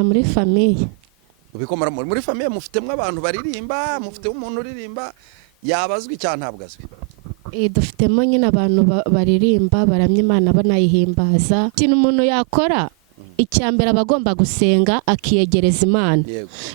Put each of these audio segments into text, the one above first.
muri famiye. Ubikomara muri famiye mufitemo abantu baririmba, mufite umuntu uririmba yabazwi cyane ntabwo azwi. Dufitemo nyine abantu baririmba baramya Imana banayihimbaza. Ikintu umuntu yakora icyambere abagomba gusenga akiyegereza Imana.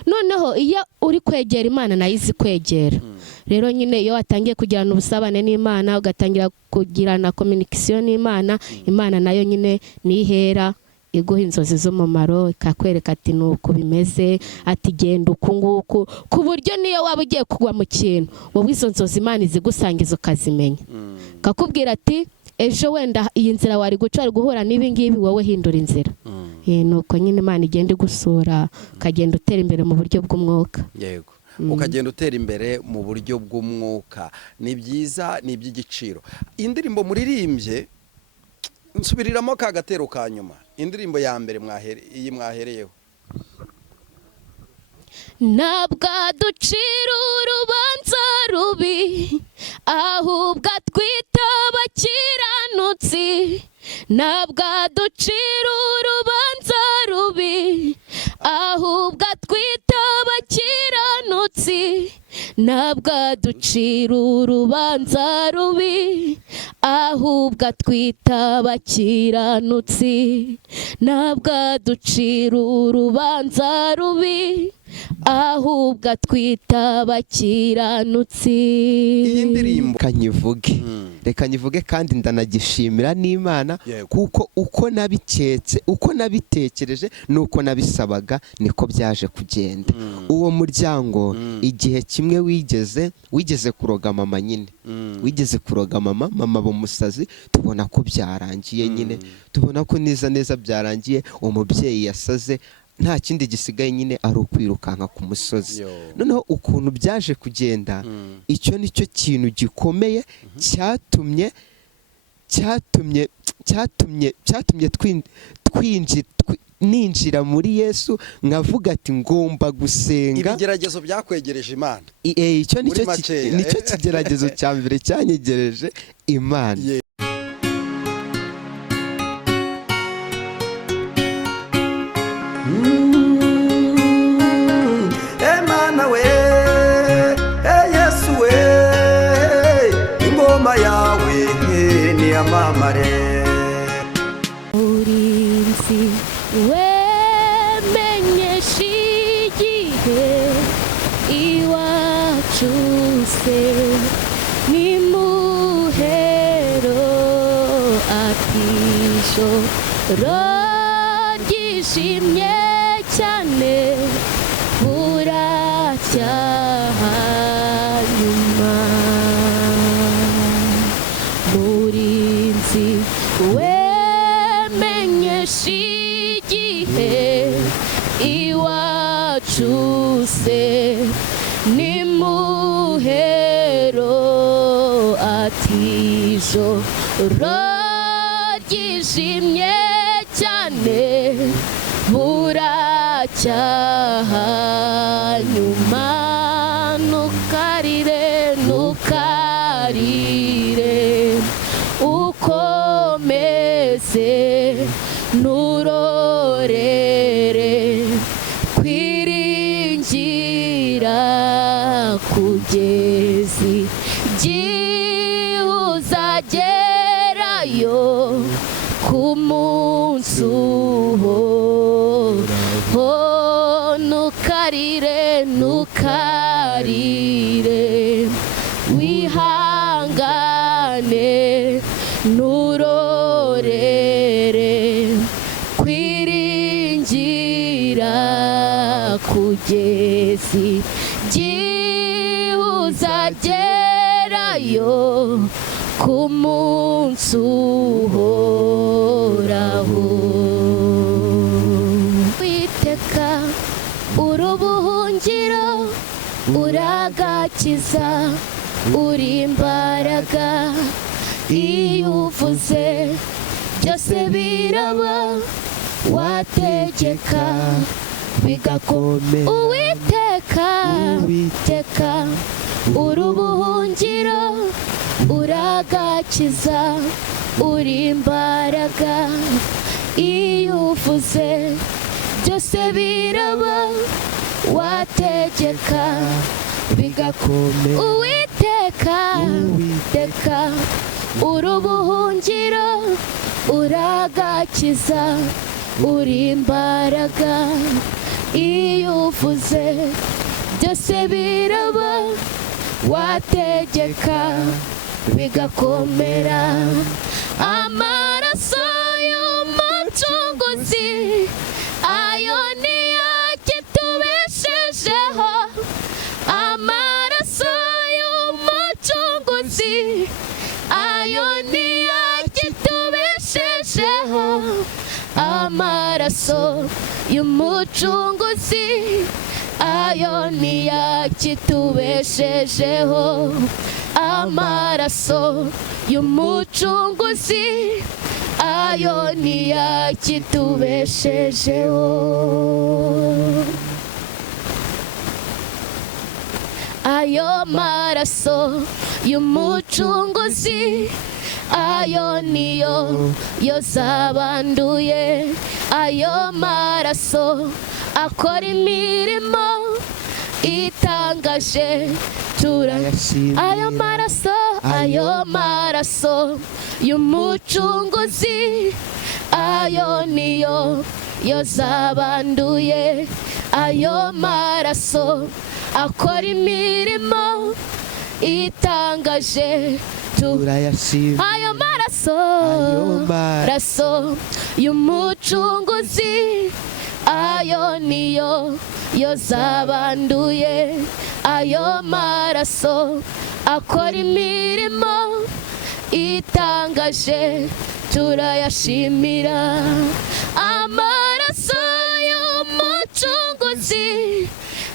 Noneho iyo uri kwegera Imana nayo izi kwegera. Rero nyine iyo watangiye kugirana ubusabane n'Imana ugatangira kugirana communication n'Imana, Imana nayo nyine nihera iguha inzozi z'umumaro ikakwereka ati nuko bimeze, ati genda uku nguku, ku buryo niyo waba ugiye kugwa mu kintu wowe izo nzozi Imana izigusangiza ukazimenya. Kakubwira ati ejo wenda iyi nzira wari guca wari guhura n'ibi ngibi, wowe hindura inzira. Nuko nyine Imana igenda igusura ukagenda utera imbere mu buryo bw'umwuka. Yego. Ukagenda utera imbere mu buryo bw'umwuka. Ni byiza, ni iby'igiciro. Indirimbo muririmbye nsubiriramo ka gatero ka nyuma. Indirimbo ya mbere iyi mwahereyeho. Ntabwo aducira urubanza rubi, ahubwo atwita abakiranutsi. Ntabwo aducira urubanza rubi, ahubwo atwita abakiranutsi. Ntabwo aducira urubanza rubi, ahubwo atwita abakiranutsi. Ntabwo aducira urubanza rubi, ahubwo atwita abakiranutsi. Iyi ndirimbo reka nyivuge kandi ndanagishimira n'Imana kuko uko nabitekereje nuko nabisabaga niko byaje kugenda. Uwo muryango igihe kimwe wigeze kuroga mama nyine, wigeze kuroga mama bumusazi, tubona ko byarangiye nyine, tubona ko neza byarangiye, umubyeyi yasaze, nta kindi gisigaye nyine ari ukwirukanka ku musozi. Noneho ukuntu byaje kugenda, icyo nicyo kintu gikomeye cyatumye ninjira muri Yesu, nkavuga ati ngomba gusenga. Ibigeragezo byakwegereje Imana. Icyo nicyo kigeragezo cya mbere cyanyegereje Imana. Emana we, Yesu we, ingoma yawe ni amamare. Urinzi wemenyesha igihe iwacu se ni muhero atisho ryishimye cyane buracyaha nyuma. Murinzi wemenyesha igihe iwacu se ni muhero atisho ryishimye cyane buracyaha nyuma. Ntukarire ukomeze nurorere kwiringira kugeza igihe uzagerayo ku munsi uhoraho. Ntukarire wihangane nurorere kwiringira kugeza igihe uzagerayo ku munsi uhoraho. Witeka urubuhungiro uragakiza uri imbaraga, iyo uvuze byose biraba, wategeka bigakomera. Uwiteka urubuhungiro uragakiza uri imbaraga, iyo uvuze byose biraba wategeka bigakomera. Uwiteka teka uri ubuhungiro uragakiza uri imbaraga iyo uvuze byose biraba wategeka bigakomera. Amaraso y'umucunguzi ayo niyo akitubeshejeho. Amaraso y'umucunguzi ayo niyo akitubeshejeho. Amaraso y'umucunguzi ayo niyo akitubeshejeho. Amaraso y'umucunguzi ayo niyo akitubeshejeho. Ayo maraso y'umucunguzi ayo niyo yoza abanduye. Ayo maraso akora imirimo itangaje turayashima. Ayo maraso y'umucunguzi ayo niyo yoza abanduye. Ayo maraso akora imirimo itangaje turayashima. Ayo maraso y'umucunguzi ayo niyo yoza abanduye. Ayo maraso akora imirimo itangaje turayashimira. Amaraso y'umucunguzi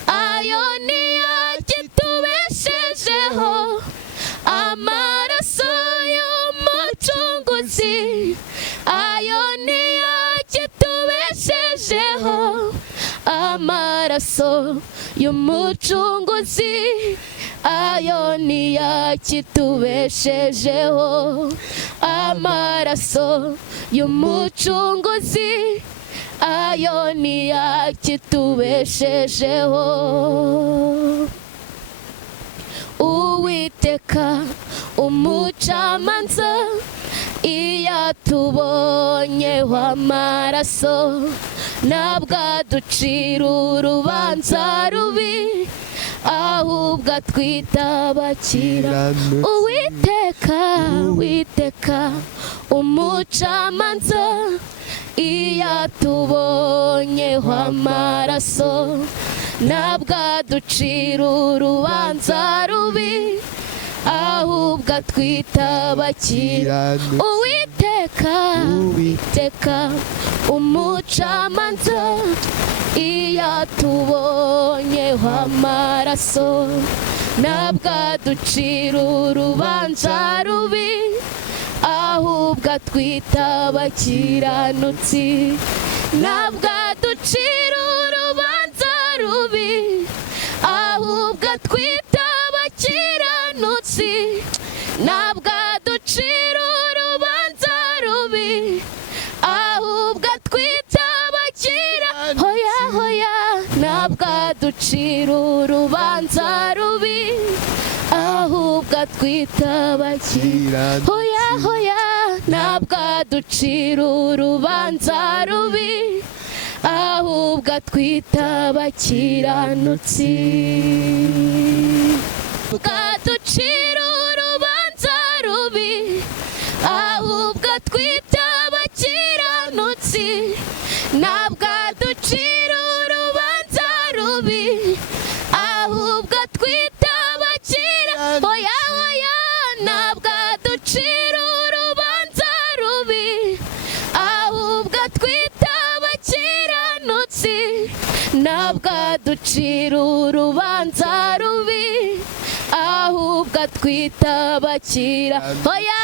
ayo niyo akitubeshejeho. Amaraso y'umucunguzi ayo niyo akitubeshejeho. Amaraso y'umucunguzi ayo niyo akitubeshejeho. Amaraso y'umucunguzi ayo niyo akitubeshejeho. Uwiteka umucamanza iyo atubonyeho amaraso ntabwo aducira urubanza rubi ahubwo atwita abakiranutsi. Uwiteka umucamanza iyo atubonyeho amaraso ntabwo aducira urubanza rubi ahubwo atwita abakiranutsi. Uwiteka umucamanza iyo atubonyeho amaraso ntabwo aducira urubanza rubi ahubwo atwita abakiranutsi. Ntabwo aducira urubanza rubi ahubwo atwita abakiranutsi. Ntabwo aducira urubanza rubi ahubwo atwita abakiranutsi. Hoya ntabwo aducira urubanza rubi ahubwo atwita abakiranutsi. Hoya ntabwo aducira urubanza rubi ahubwo atwita abakiranutsi. Aducira urubanza rubi ahubwo atwita abakiranutsi. Ntabwo aducira urubanza rubi ahubwo atwita abakiranutsi. Hoya ntabwo aducira urubanza rubi ahubwo atwita abakiranutsi. Ntabwo aducira urubanza rubi ahubwo atwita abakiranutsi. Hoya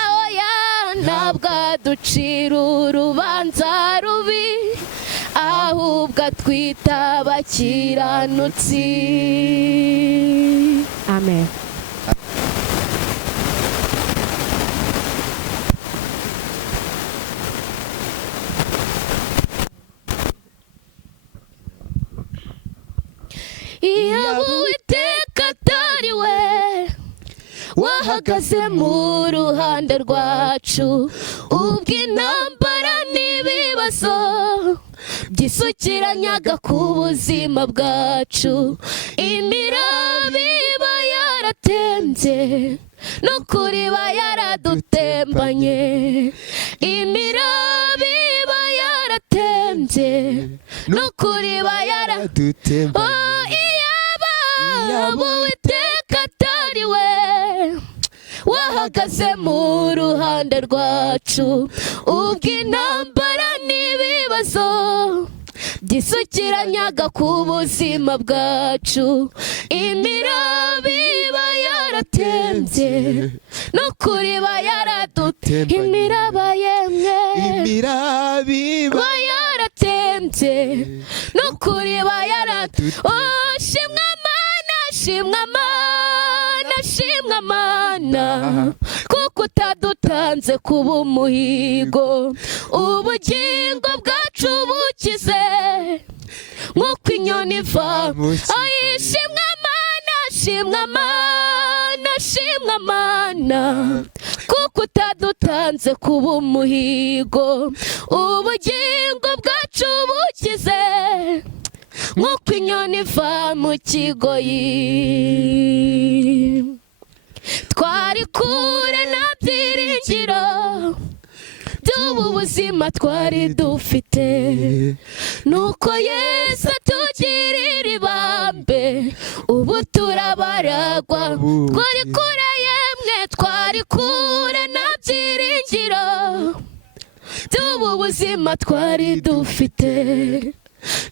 ntabwo aducira urubanza rubi ahubwo atwita abakiranutsi. Amen. iyaba Uwiteka atari we wahagaze mu ruhande rwacu ubwo intambara n'ibibazo byisukiranyaga ku buzima bwacu, imiraba iba yaratembye n'ukuri iba yaradutembanye, imiraba iba yaratembye n'ukuri iba yaradutembanye. Iyaba Uwiteka atari we wahagaze mu ruhande rwacu ubwo intambara n'ibibazo byisukiranyaga ku buzima bwacu, imiraba iba yaratembye n'ukuri iba yaradutembanye, imiraba yemwe imiraba iba yaratembye n'ukuri iba yaradutembanye. Shimwa Mana, shimwa Mana, shimwa Mana, kuko utadutanze kuba umuhigo, ubugingo bwacu bukize nk'uko inyoni iva. Shimwa Mana, shimwa Mana, shimwa Mana, kuko utadutanze kuba umuhigo, ubugingo bwacu bukize nk'uko inyoni iva mu kigoyi. Twari kure nta byiringiro by'ubu buzima twari dufite, nuko Yesu atugirira ibambe ubu turabaragwa. Twari kure yemwe, twari kure nta byiringiro by'ubu buzima twari dufite,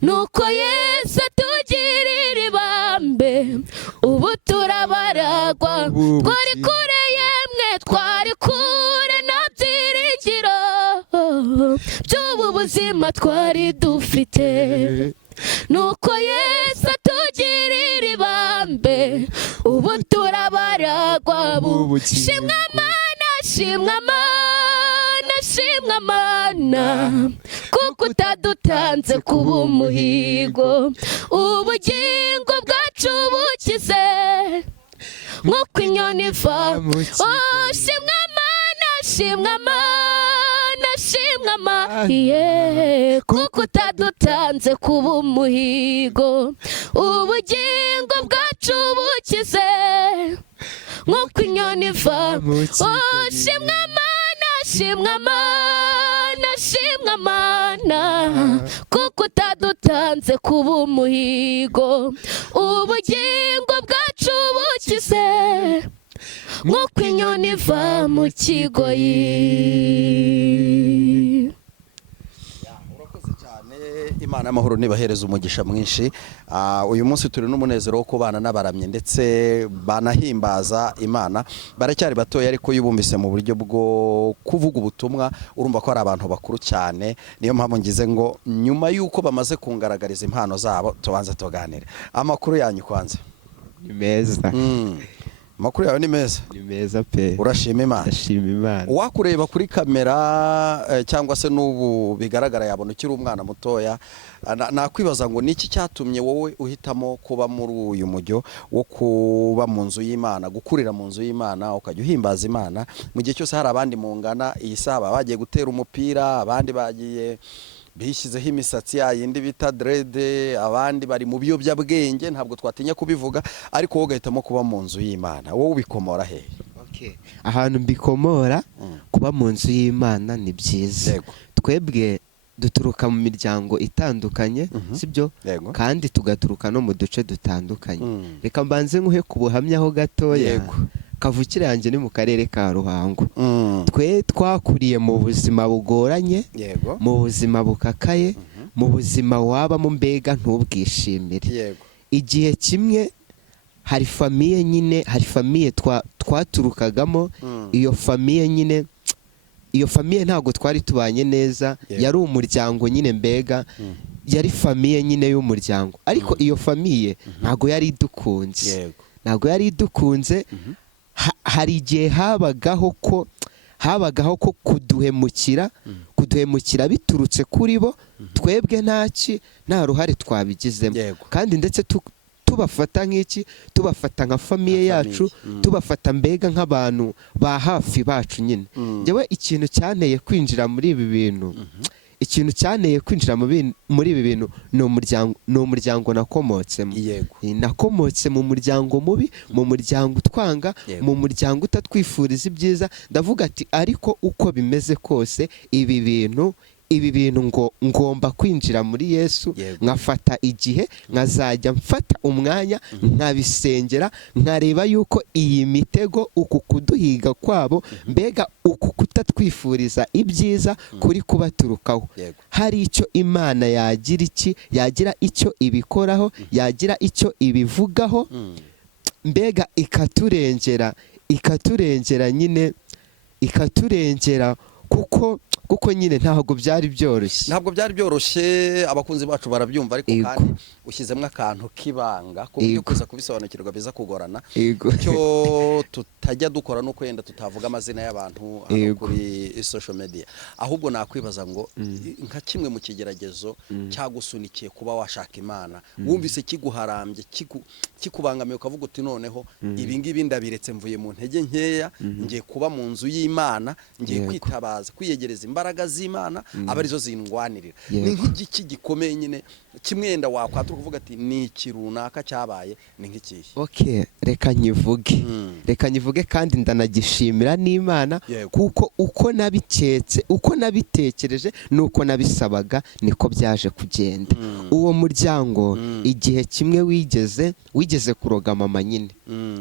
nuko Yesu atugirira ibambe ubu turabaragwa. Twari kure yemwe, twari kure nta byiringiro by'ubu buzima twari dufite, nuko Yesu atugirira ibambe ubu turabaragwa. Shimwa Mana, shimwa Mana, shimwa Mana, kuko utadutanze kuba umuhigo, ubugingo bwacu bukize nk'uko inyoni iva. Shimwa Mana, shimwa Mana, shimwa Mana, kuko utadutanze kuba umuhigo, ubugingo bwacu bukize nk'uko inyoni iva. Shimwa Mana, shimwa Mana, shimwa Mana, kuko utadutanze kuba umuhigo, ubugingo bwacu bukize nk'uko inyoni iva mu kigoyi. Urakoze cyane, Imana y'amahoro nibahereza umugisha mwinshi. Uyu munsi turi n'umunezero wo kubana n'abaramyi ndetse banahimbaza Imana, baracyari batoya ariko yubumvise mu buryo bwo kuvuga ubutumwa, urumva ko ari abantu bakuru cyane. Niyo mpamvu ngize ngo nyuma y'uko bamaze kungaragariza impano zabo tubanze tuganire. Amakuru yanyu kwanza? Ni meza. Amakuru yawe ni meza? Ni meza pe. Urashima Imana? Ndashima Imana. Wakureba kuri kamera cyangwa se n'ubu bigaragara yabona ukiri umwana mutoya, nakwibaza ngo niki cyatumye wowe uhitamo kuba muri uyu mujyo wo kuba mu nzu y'Imana, gukurira mu nzu y'Imana ukajya uhimbaza Imana mu gihe cyose hari abandi mungana iyi saba bagiye gutera umupira, abandi bagiye bishyizeho imisatsi yindi bita dread, abandi bari mu biyobyabwenge, ntabwo twatinya kubivuga, ariko wowe ugahitamo kuba mu nzu y'Imana, wowe ubikomora hehe? Ahantu mbikomora kuba mu nzu y'Imana ni byiza. Twebwe duturuka mu miryango itandukanye, sibyo? Kandi tugaturuka no mu duce dutandukanye. Reka mbanze nguhe ku buhamya ho gatoya. Kavukire yanjye ni mu karere ka Ruhango. Twe twakuriye mu buzima bugoranye, mu buzima bukakaye, mu buzima wabamo mbega ntubwishimire. Igihe kimwe hari famiye nyine, hari famiye twaturukagamo, iyo famiye nyine, iyo famiye ntabwo twari tubanye neza, yari umuryango nyine mbega, yari famiye nyine y'umuryango, ariko iyo famiye ntabwo yari idukunze, ntabwo yari idukunze. Hari igihe habagaho ko kuduhemukira biturutse kuri bo, twebwe nta ruhare twabigizemo, kandi ndetse tubafata nk'iki, tubafata nka famiye yacu, tubafata mbega nk'abantu ba hafi bacu nyine. Njyewe ikintu cyanteye kwinjira muri ibi bintu, ikintu cyanteye kwinjira muri ibi bintu ni umuryango nakomotsemo. Nakomotse mu muryango mubi, mu muryango utwanga, mu muryango utatwifuriza ibyiza. Ndavuga ati ariko uko bimeze kose ibi bintu ngo ngomba kwinjira muri Yesu, nkafata igihe, nkazajya mfata umwanya nkabisengera, nkareba yuko iyi mitego, uku kuduhiga kwabo, mbega uku kutatwifuriza ibyiza kuri kubaturukaho, hari icyo Imana yagira icyo ibikoraho, yagira icyo ibivugaho, mbega ikaturengera nyine, ikaturengera kuko nyine ntabwo byari byoroshye. Abakunzi bacu barabyumva, ariko kandi ushyizemo akantu k'ibanga ku buryo kuza kubisobanukirwa biza kugorana. Icyo tutajya dukora nuko yenda tutavuga amazina y'abantu hano kuri social media, ahubwo nakwibaza ngo nka kimwe mu kigeragezo cyagusunikiye kuba washaka Imana, wumvise kiguharambye, kikubangamiye, ukavuga uti noneho ibi ngibi ndabiretse, mvuye mu ntege nkeya, ngiye kuba mu nzu y'Imana, ngiye kwitabaza, kwiyegereza imbaraga z'Imana, aba arizo zindwanirira. Ni nk'igiki gikomeye nyine kimwenda wakwatura kuvuga ati ni iki runaka cyabaye, ni nk'ikihe? Reka nyivuge kandi ndanagishimira n'Imana, kuko uko nabitekereje nuko nabisabaga niko byaje kugenda. Uwo muryango igihe kimwe wigeze kuroga mama nyine,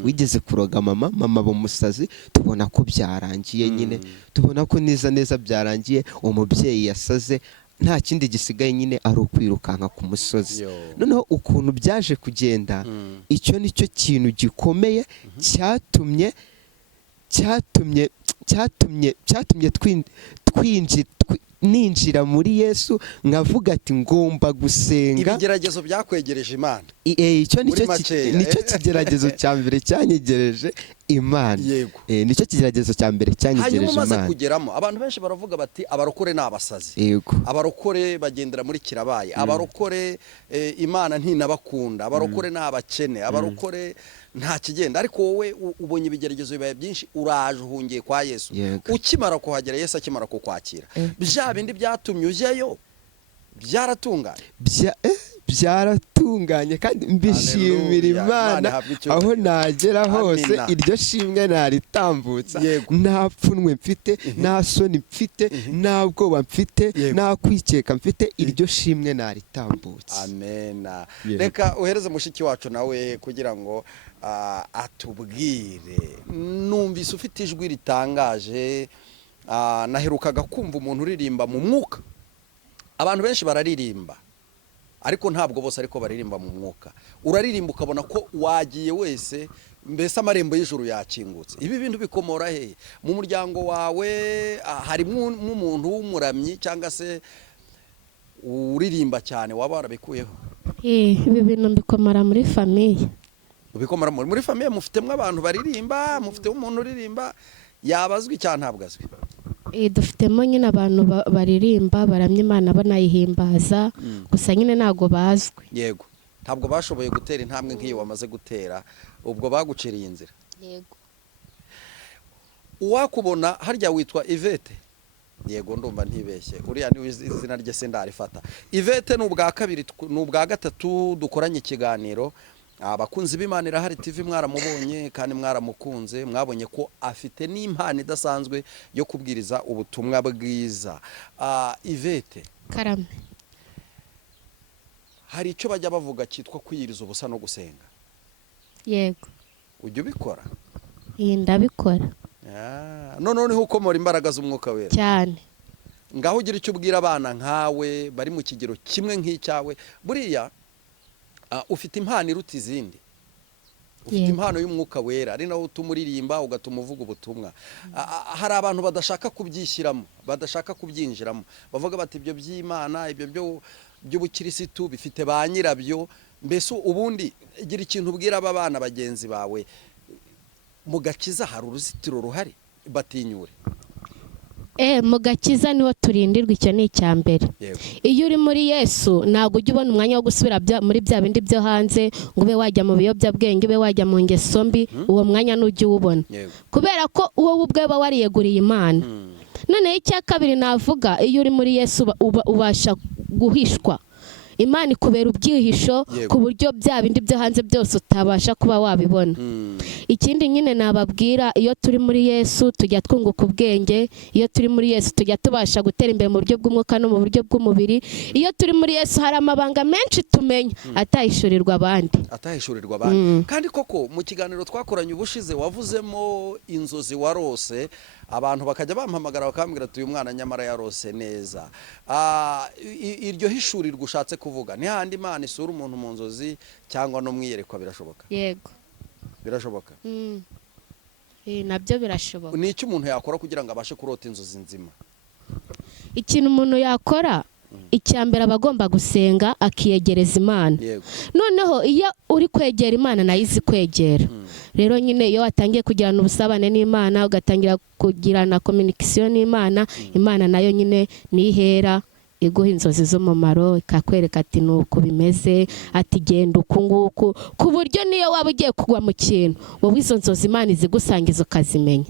wigeze kuroga mama b'umusazi, tubona ko byarangiye nyine, tubona ko neza byarangiye, umubyeyi yasaze, nta kindi gisigaye nyine ari ukwirukanka ku musozi. Noneho ukuntu byaje kugenda, icyo nicyo kintu gikomeye cyatumye ninjira muri Yesu, nkavuga ati ngomba gusenga. Ibigeragezo byakwegereje Imana. Icyo nicyo kigeragezo cya mbere cyanyegereje Imana. Nicyo kigeragezo cya mbere cyanyegereje Imana. Hanyuma umaze kugeramo, abantu benshi baravuga bati abarokore ni abasazi, abarokore bagendera muri kirabaye, abarokore Imana ntinabakunda, abarokore ni abakene, abarokore nta kigenda. Ariko wowe ubonye ibigeragezo bibaye byinshi, uraje uhungiye kwa Yesu. Ukimara kuhagera, Yesu akimara kukwakira, bya bindi byatumye ujyayo byaratunganye kandi mbishimira Imana. Aho nagera hose iryo shimwe naritambutsa, nta pfunwe mfite, nta soni mfite, nta bwoba mfite, nta kwikeka mfite, iryo shimwe naritambutsa. Amena. Reka uhereze mushiki wacu nawe kugira ngo atubwire. Numvise ufite ijwi ritangaje, naherukaga kumva umuntu uririmba mu mwuka. Abantu benshi bararirimba, ariko ntabwo bose ariko baririmba mu mwuka. Uraririmba ukabona ko wagiye wese, mbese amarembo y'ijuru yakingutse. Ibi bintu bikomora hehe? Mu muryango wawe harimo umuntu w'umuramyi cyangwa se uririmba cyane, waba warabikuyeho? Ibi bintu bikomora muri famiye. Ubikomora muri famiye? Mufitemo abantu baririmba, mufite umuntu uririmba, yabazwi cyane ntabwo azwi? Dufitemo nyine abantu baririmba, baramya Imana banayihimbaza, gusa nyine ntago bazwi. Yego, ntabwo bashoboye gutera intambwe nk'iyo wamaze gutera, ubwo baguciriye inzira. Yego. Uwakubona harya witwa Yvette? Yego, ndumva ntibeshye, uriya ni izina rye se ndarifata. Yvette ni ubwa kabiri, ni ubwa gatatu dukoranye ikiganiro. Abakunzi b'Imana Irahari TV mwaramubonye kandi mwaramukunze, mwabonye ko afite n'impano idasanzwe yo kubwiriza ubutumwa bwiza. Yvette karame, hari icyo bajya bavuga cyitwa kwiyiriza ubusa no gusenga? Yego. Ujya ubikora? Ndabikora. Noneho ukomora imbaraga z'umwuka wera cyane. Ngaho ugira icyo ubwira abana nkawe bari mu kigero kimwe nk'icyawe. Buriya ufite impano iruta izindi, ufite impano y'umwuka wera, ari nawo utuma uririmba, ugatuma uvuga ubutumwa. Hari abantu badashaka kubyishyiramo, badashaka kubyinjiramo, bavuga bati ibyo by'Imana, ibyo by'ubukirisitu bifite ba nyirabyo. Mbese ubundi gira ikintu ubwira aba bana bagenzi bawe, mu gakiza hari uruzitiro ruhari, batinyure. mu gakiza niho turindirwa, icyo ni icya mbere. Iyo uri muri Yesu ntabwo ujya ubona umwanya wo gusubira muri bya bindi byo hanze ngo ube wajya mu biyobyabwenge, ube wajya mu ngeso mbi, uwo mwanya ntujya uwubona kubera ko wowe ubwawe uba wariyeguriye Imana. Noneho icya kabiri navuga, iyo uri muri Yesu ubasha guhishwa, Imana ikubera ubwihisho ku buryo bya bindi byo hanze byose utabasha kuba wabibona. Ikindi nyine nababwira, iyo turi muri Yesu tujya twunguka ubwenge, iyo turi muri Yesu tujya tubasha gutera imbere mu buryo bw'umwuka no mu buryo bw'umubiri. Iyo turi muri Yesu hari amabanga menshi tumenya atahishurirwa abandi. Kandi koko mu kiganiro twakoranye ubushize wavuzemo inzozi warose, abantu bakajya bampamagara bakambwira ati uyu mwana nyamara yarose neza. Iryo hishurirwa ushatse kuvuga ni handi Imana isura umuntu mu nzozi cyangwa no mwiyerekwa birashoboka? Yego, birashoboka. Nabyo birashoboka. Ni iki umuntu yakora kugira ngo abashe kurota inzozi nzima? Ikintu umuntu yakora, icya mbere aba agomba gusenga akiyegereza Imana. Noneho iyo uri kwegera Imana nayo izi kwegera. Rero nyine iyo watangiye kugirana ubusabane n'Imana, ugatangira kugirana communication n'Imana, Imana nayo nyine nihera iguha inzozi z'umumaro, ikakwereka ati nuko bimeze, ati genda uku nguku, ku buryo niyo waba ugiye kugwa mu kintu wowe izo nzozi Imana izigusangiza ukazimenya.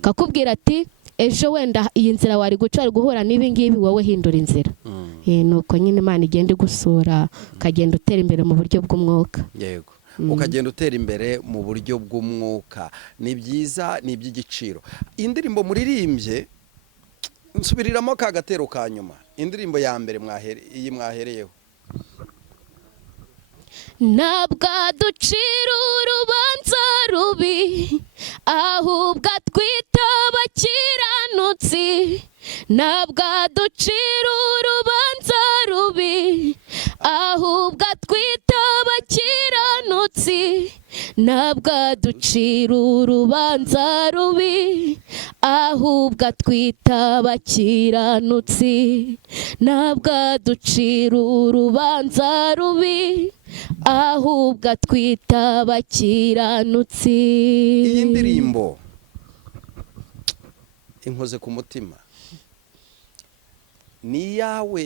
Kakubwira ati ejo wenda iyi nzira wari guca wari guhura n'ibi ngibi, wowe hindura inzira. Nuko nyine Imana igenda igusura, ukagenda utera imbere mu buryo bw'umwuka. Yego, ukagenda utera imbere mu buryo bw'umwuka. Ni byiza, ni iby'igiciro. Indirimbo muririmbye, nsubiriramo ka gatero ka nyuma, indirimbo ya mbere iyi mwahereyeho. Ntabwo aducira urubanza rubi, ahubwo atwita abakiranutsi. Ntabwo aducira urubanza rubi, ahubwo atwita abakiranutsi. Ntabwo aducira urubanza rubi, ahubwo atwita abakiranutsi. Ntabwo aducira urubanza rubi, ahubwo atwita abakiranutsi. Iyi ndirimbo inkoze ku mutima, ni yawe,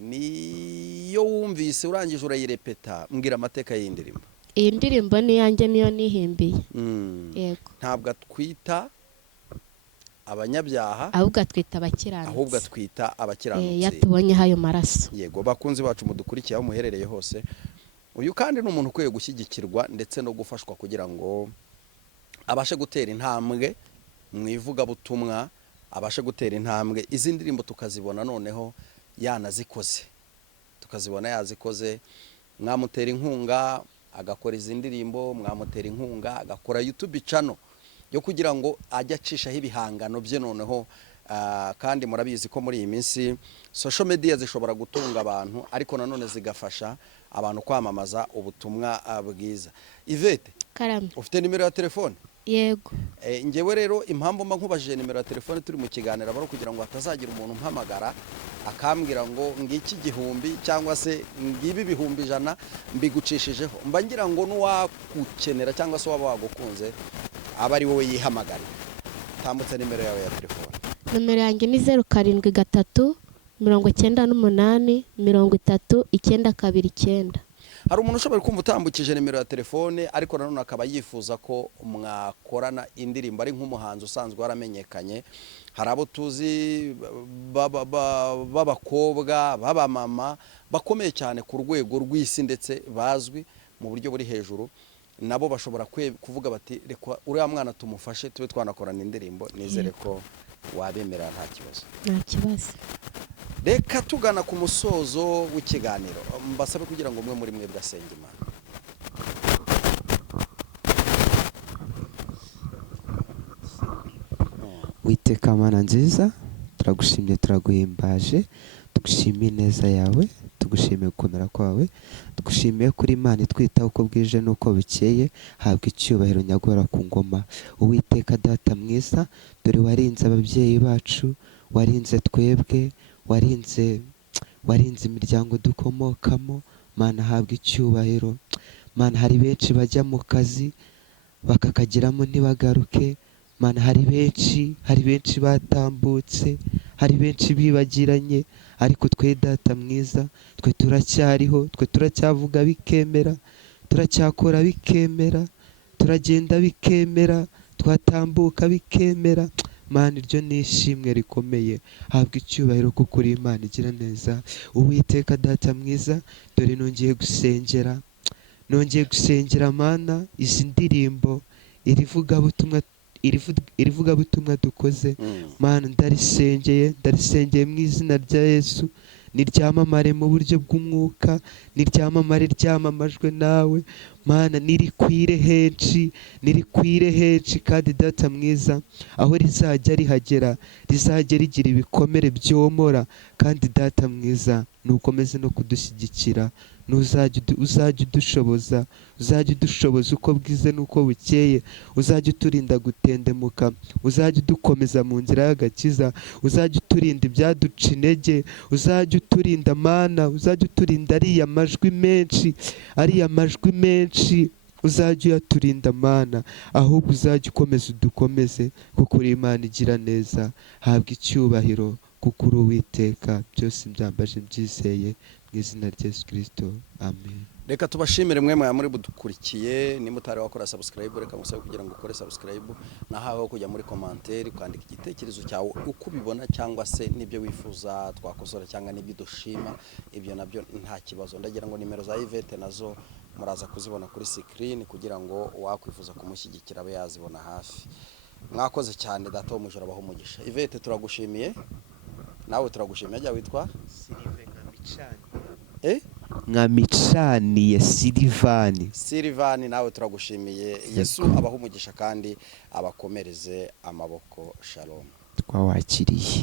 niyo wumvise urangije urayirepeta? Mbwira amateka y'iyi ndirimbo. Iyi ndirimbo ni yanjye, niyo nihimbiye. Yego. Ntabwo atwita abanyabyaha, ahubwo atwita abakiranutsi. Ahubwo atwita abakiranutsi. Yatubonyeho ayo maraso. Yego, bakunzi bacu mudukurikiye aho muherereye hose, uyu kandi ni umuntu ukwiye gushyigikirwa ndetse no gufashwa kugira ngo abashe gutera intambwe mu ivugabutumwa, abashe gutera intambwe. Izi ndirimbo tukazibona noneho yanazikoze, tukazibona yazikoze. Mwamutera inkunga agakora izi ndirimbo, mwamutera inkunga agakora YouTube channel yo kugira ngo ajye acishaho ibihangano bye noneho. Kandi murabizi ko muri iyi minsi social media zishobora gutunga abantu, ariko nanone zigafasha abantu kwamamaza ubutumwa bwiza. Yvette, Karame, ufite nimero ya telefone? Yego. Ngewe rero impamvu mba nkubajije nimero ya telefone turi mu kiganiro baro kugira ngo hatazagira umuntu mpamagara akambwira ngo ngiki igihumbi cyangwa se ngibi ibihumbi 100 mbigucishijeho. Mba ngira ngo n'uwakukenera cyangwa se waba wagukunze aba ari wowe yihamagara. Tambutse nimero yawe ya telefone. Nomero yanjye ni 07 98 30 Hari umuntu ushobora kumva utambukije nimero ya telefone, ariko nanone akaba yifuza ko mwakorana indirimbo ari nk'umuhanzi usanzwe waramenyekanye. Hari abo tuzi b'abakobwa, b'abamama bakomeye cyane ku rwego rw'isi ndetse bazwi mu buryo buri hejuru. Nabo bashobora kuvuga bati reka uriya mwana tumufashe tube twanakorana indirimbo. Nizere ko wabemera nta kibazo. Nta kibazo. Reka tugana ku musozo w'ikiganiro, mbasabe kugira ngo umwe muri mwe bwasenga Imana. Witeka Mana nziza, turagushimye, turaguhimbaje, tugushimiye neza yawe, tugushimiye gukomera kwawe, tugushimiye kuri Imana itwitaho uko bwije n'uko bukeye. Habwa icyubahiro nyagora ku ngoma. Uwiteka Data mwiza, dore warinze ababyeyi bacu, warinze twebwe, warinze imiryango dukomokamo. Mana habwa icyubahiro. Mana hari benshi bajya mu kazi bakakagiramo ntibagaruke, mana hari benshi batambutse, hari benshi bibagiranye, ariko twe data mwiza, twe turacyariho, twe turacyavuga bikemera, turacyakora bikemera, turagenda bikemera, twatambuka bikemera. Mana iryo ni ishimwe rikomeye, habwa icyubahiro kuko uri Imana igira neza. Uwiteka data mwiza, dore nongeye gusengera Mana izi ndirimbo, irivugabutumwa dukoze Mana, ndarisengeye mu izina rya Yesu, niryamamare mu buryo bw'umwuka, niryamamare ryamamajwe nawe Mana, nirikwire henshi kandi data mwiza, aho rizajya rihagera rizajya rigira ibikomere byomora, kandi data mwiza nukomeze no kudushyigikira, uzajya udushoboza uko bwize n'uko bukeye, uzajya uturinda gutendemuka, uzajya udukomeza mu nzira y'agakiza, uzajya uturinda ibyaduca intege, uzajya uturinda Mana, uzajya uturinda ariya majwi menshi, uzajya uyaturinda Mana, ahubwo uzajya ukomeza udukomeze kuko uri Imana igira neza. Habwa icyubahiro kuko uri Uwiteka, byose mbyambaje mbyizeye mu izina rya Yesu Kristo, amen. Reka tubashimire mwe muri budukurikiye, nimba utari wakora subscribe reka musabe kugira ngo ukore subscribe, nahawe kujya muri commentaire kwandika igitekerezo cyawe uko ubibona, cyangwa se nibyo wifuza twakosora cyangwa nibyo dushima, ibyo nabyo nta kibazo. Ndagira ngo nimero za Yvette nazo muraza kuzibona kuri screen kugira ngo wakwifuza kumushyigikira abe yazibona hafi. Mwakoze cyane, data wo mujura abaho umugisha. Yvette turagushimiye, nawe turagushimiye. Ajya witwa Mwamicaniye Silivani, nawe turagushimiye. Yesu abaho umugisha kandi abakomereze amaboko. Shalom. twawakiriye.